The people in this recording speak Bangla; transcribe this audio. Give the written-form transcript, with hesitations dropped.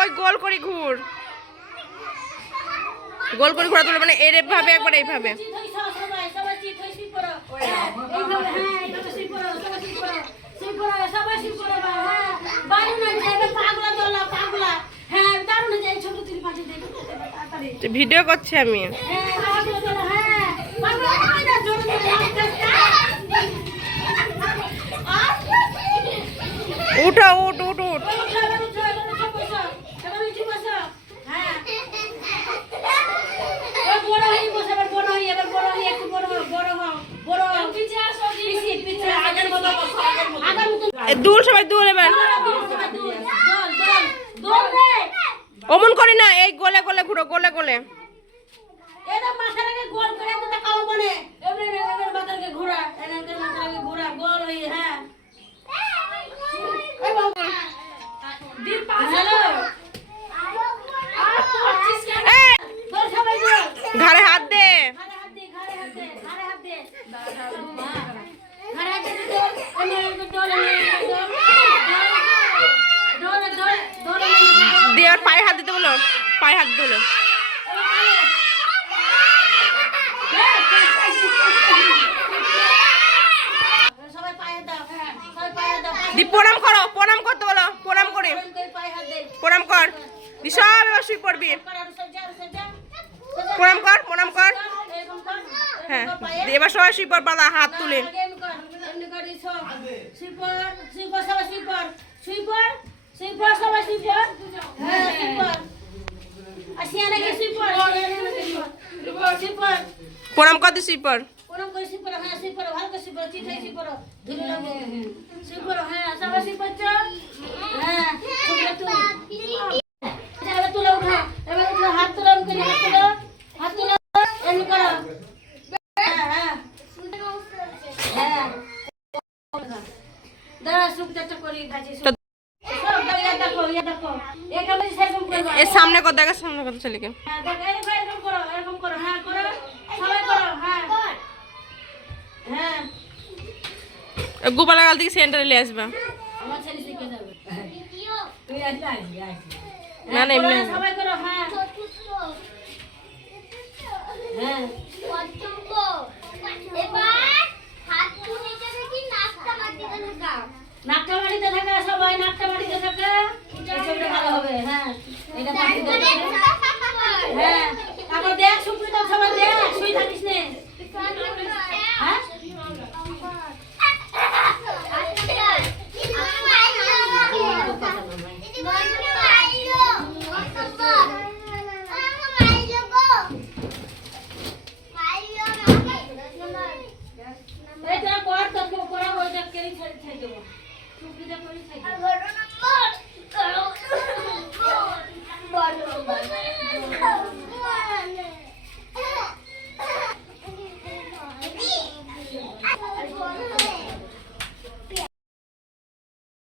ওই গোল করে ঘুর, গোল করে ঘোরা তুলে, মানে এর ভাবে একবার এইভাবে। ভিডিও করছি আমি। উঠো উঠ উঠ উঠ। দুল সবাই দুল, এবার অমন করি না, এই গোলে গোলে ঘুরো, গোলে গোলে। ঘাড়ে হাত দে, দিয়ে আর পায়ে হাত দিতে বলো, পায়ে হাত দিতে বলো। প্রণাম করো, প্রণাম করতে বলো, প্রণাম করে প্রণাম কর। সব এবার শুয়ে পড়বি, প্রণাম কর, প্রণাম কর। হ্যাঁ এবার সবাই শুয়ে পড়, বাবা হাত তুলে। প্রণাম কর, শুয়ে পড়। সামনে কর, দেখা সামনে কত ছেলেকে। গোপালা কাল থেকে সেন্টারে নিয়ে আসবা। না না এমনি নাকটা মাটিতে থাকা, সবাই নাকটা মাটিতে থাকা, ভালো হবে। হ্যাঁ এটা হ্যাঁ তারপর দেখ সুপ্রিতা, সবাই দেখ, শুই থাকিস নে। হ্যাঁ এটা কর, তো করা ওইটা কেড়ে ছেড়ে দেবো, সুপ্রিতা করে ছেড়ে